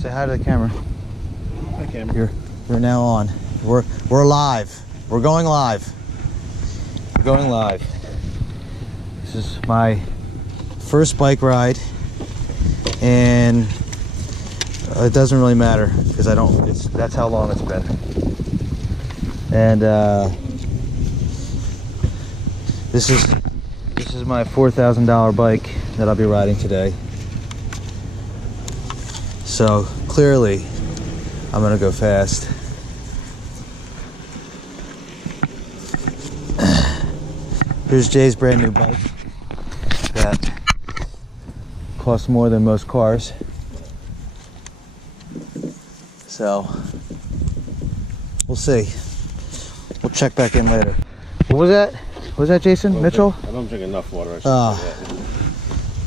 Say hi to the camera. Hi, camera. You're now on. We're live. We're going live. We're going live. This is my first bike ride, and it doesn't really matter because I don't. That's how long it's been. And this is my $4,000 bike that I'll be riding today. So clearly, I'm gonna go fast. Here's Jay's brand new bike that costs more than most cars. So we'll see. We'll check back in later. What was that? What was that, Jason? Mitchell? I don't drink enough water.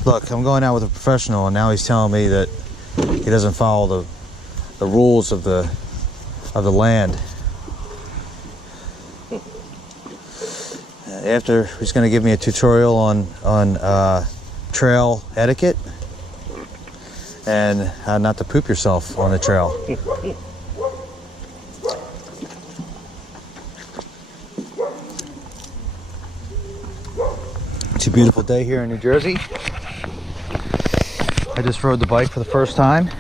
Look, I'm going out with a professional, and now he's telling me that he doesn't follow the rules of the land. After, he's going to give me a tutorial on trail etiquette and how not to poop yourself on the trail. It's a beautiful day here in New Jersey. I just rode the bike for the first time.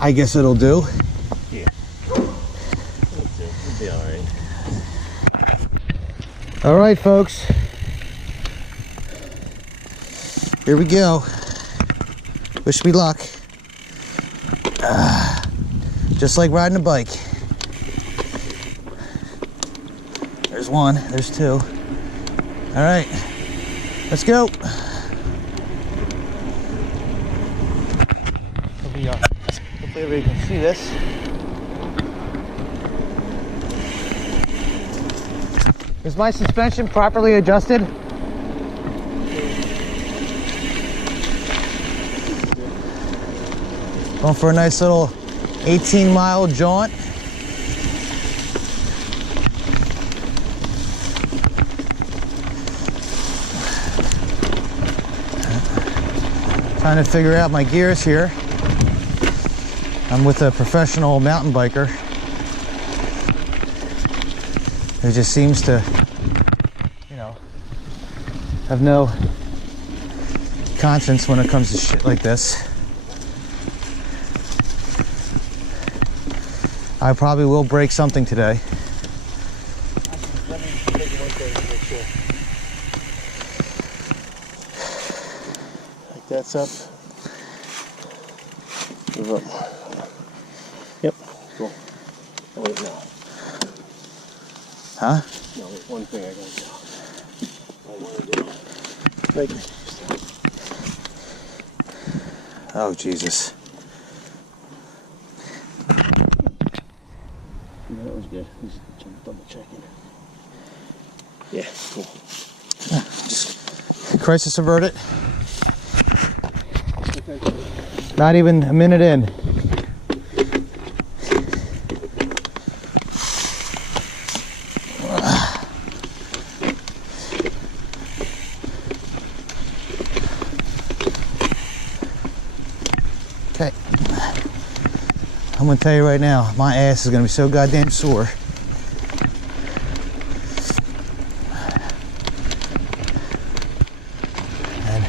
I guess it'll do. Yeah. It'll be alright. Alright, folks. Here we go. Wish me luck. Just like riding a bike. There's one, there's two. Alright, let's go. Hopefully everybody can see this. Is my suspension properly adjusted? Going for a nice little 18-mile jaunt. Trying to figure out my gears here. I'm with a professional mountain biker who just seems to, you know, have no conscience when it comes to shit like this. I probably will break something today. Let me take one thing to make sure. Like that's up. Move up. Yep, cool. Oh, wait, no. Huh? No, there's one thing I gotta do. I want to do. Make it. Oh, Jesus. Yeah, that was good. Just double checking. Yeah, cool. Just crisis averted. Not even a minute in. Okay. I'm gonna tell you right now, my ass is gonna be so goddamn sore. And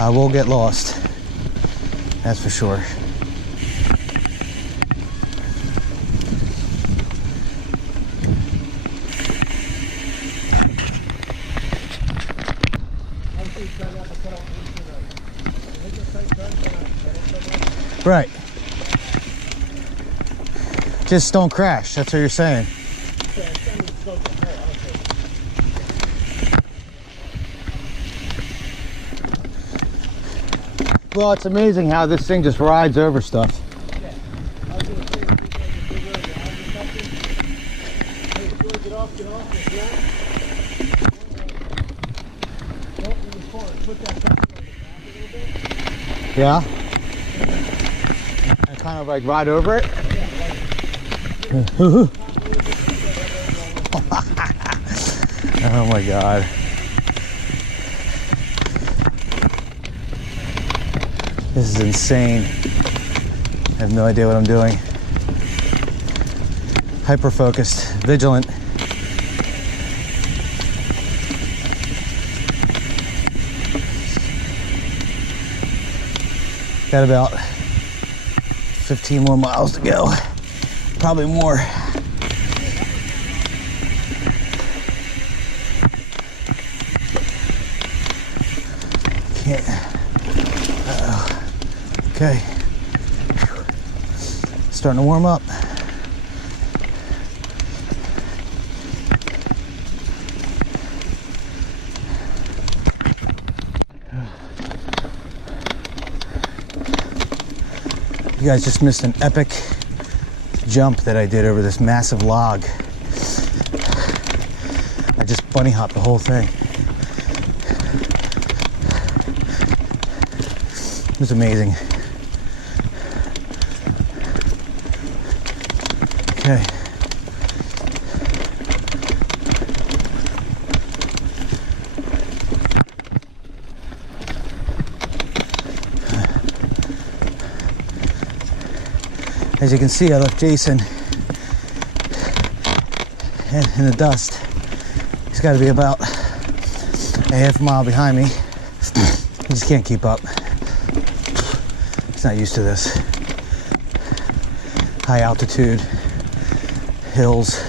I will get lost. That's for sure. Right. Just don't crash. That's what you're saying. Well, it's amazing how this thing just rides over stuff. Yeah? And kind of like ride over it? Oh my God. This is insane. I have no idea what I'm doing. Hyper focused, vigilant. Got about 15 more miles to go. Probably more. Can't. Uh-oh. Okay. Starting to warm up. You guys just missed an epic jump that I did over this massive log. I just bunny hopped the whole thing. It was amazing. Okay. As you can see, I left Jason in the dust. He's got to be about a half mile behind me. He just can't keep up. He's not used to this. High altitude, hills.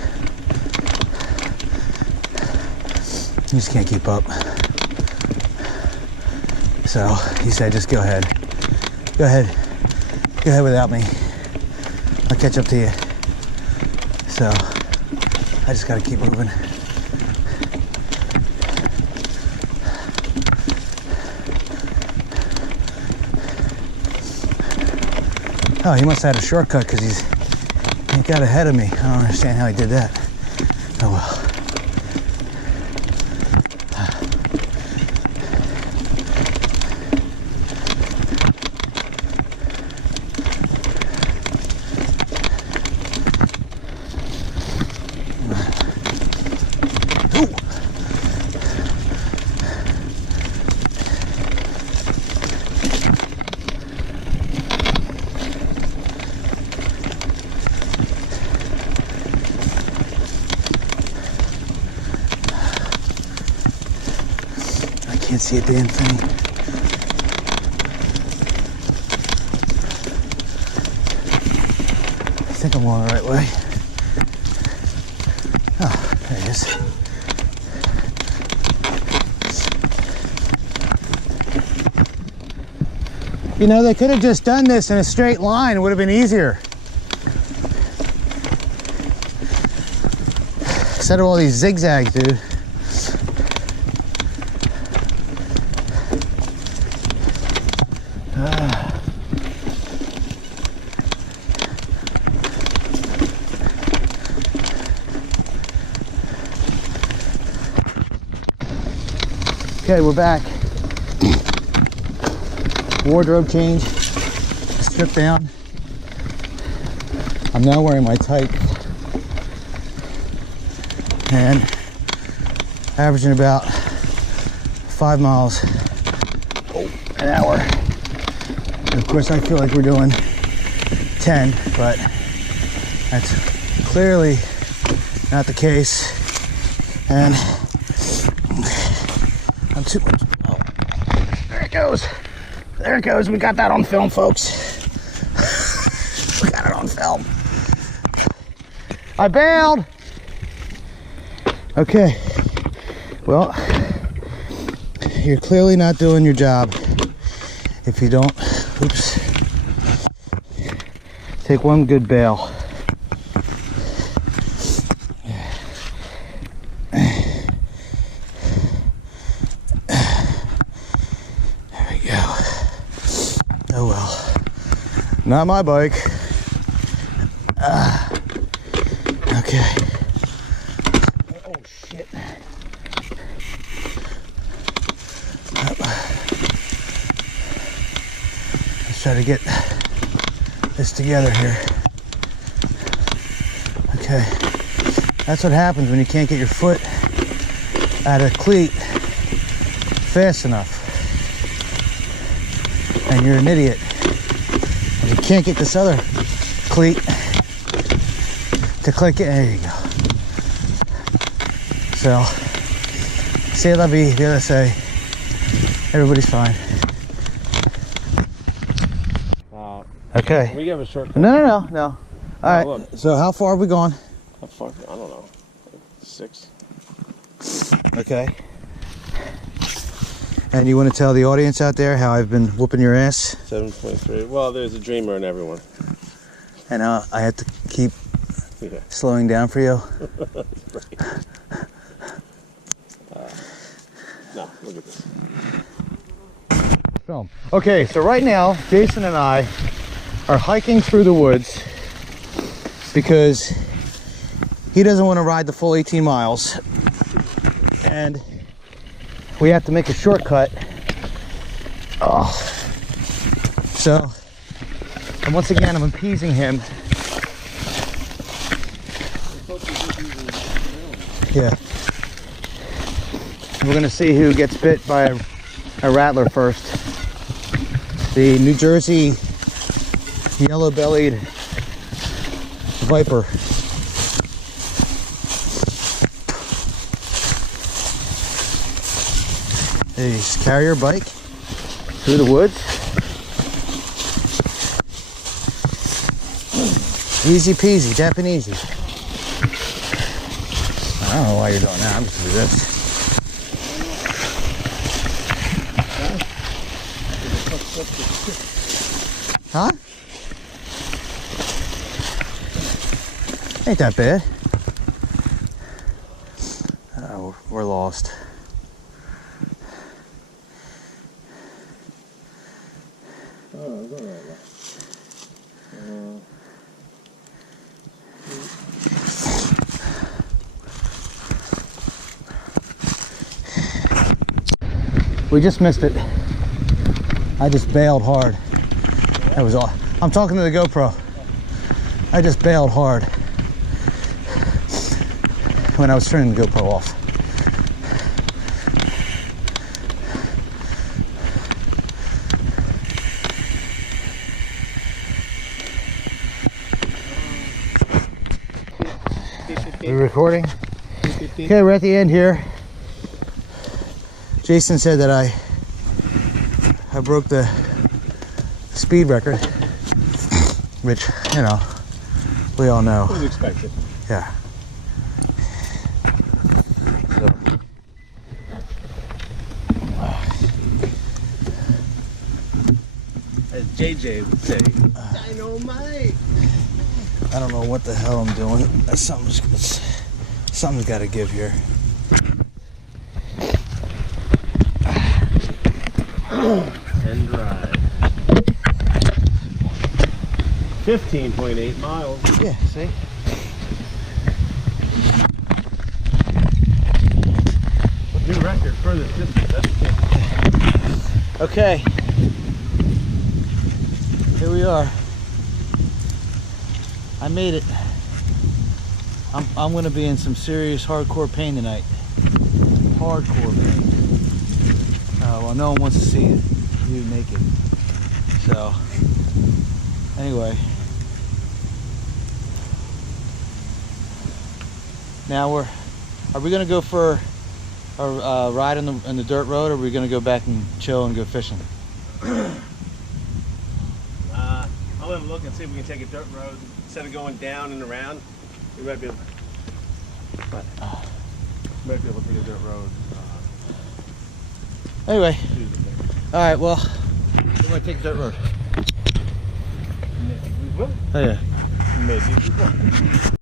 He just can't keep up. So he said, just go ahead. Go ahead. Go ahead without me. I'll catch up to you. So I just gotta keep moving. Oh, he must have had a shortcut because he got ahead of me. I don't understand how he did that. Oh well. Can't see a damn thing. I think I'm going the right way. Oh, there it is. You know, they could have just done this in a straight line. It would have been easier. Instead of all these zigzags, dude. Okay, we're back. Wardrobe change, strip down. I'm now wearing my tights and averaging about 5 miles an hour. And of course, I feel like we're doing 10, but that's clearly not the case. And I'm too much. Oh, there it goes. There it goes. We got that on film, folks. We got it on film. I bailed. Okay. Well, you're clearly not doing your job if you don't, oops, take one good bail. Oh well, not my bike. Okay. Oh shit. Let's try to get this together here. Okay. That's what happens when you can't get your foot out of cleat fast enough. And you're an idiot. You can't get this other cleat to click it. There you go. So, c'est la vie, the other say. Everybody's fine. Okay. We have a shortcut. No. All right. Look. So how far have we gone? How far? I don't know. 6. Okay. And you want to tell the audience out there how I've been whooping your ass? 7.3. Well, there's a dreamer in everyone. And I have to keep Yeah. slowing down for you? No, look at this. Film. Okay, so right now, Jason and I are hiking through the woods because he doesn't want to ride the full 18 miles. And we have to make a shortcut. Oh. So, and once again, I'm appeasing him. Yeah. We're gonna see who gets bit by a rattler first. The New Jersey yellow-bellied viper. A carrier bike through the woods. Easy peasy, Japanesey. I don't know why you're doing that. I'm just gonna do this. Huh? Ain't that bad. We're lost. We just missed it. I just bailed hard. That was all. I'm talking to the GoPro. I just bailed hard when I was turning the GoPro off. We're recording? Okay, we're at the end here. Jason said that I broke the speed record, which, you know, we all know. It was expected. Yeah. So. As JJ would say, dynamite. I don't know what the hell I'm doing. Something's got to give here. And drive. 15.8 miles. Yeah, see? New record, furthest distance. That's Okay. Here we are. I made it. I'm gonna be in some serious hardcore pain tonight. Hardcore pain. Well, no one wants to see you naked. So, anyway. Now are we gonna go for a ride on the dirt road, or are we gonna go back and chill and go fishing? I'll have a look and see if we can take a dirt road instead of going down and around. We might be able to take a dirt road. Anyway, all right. Well, we might take a dirt road. Maybe we will. Oh yeah. Maybe we won't.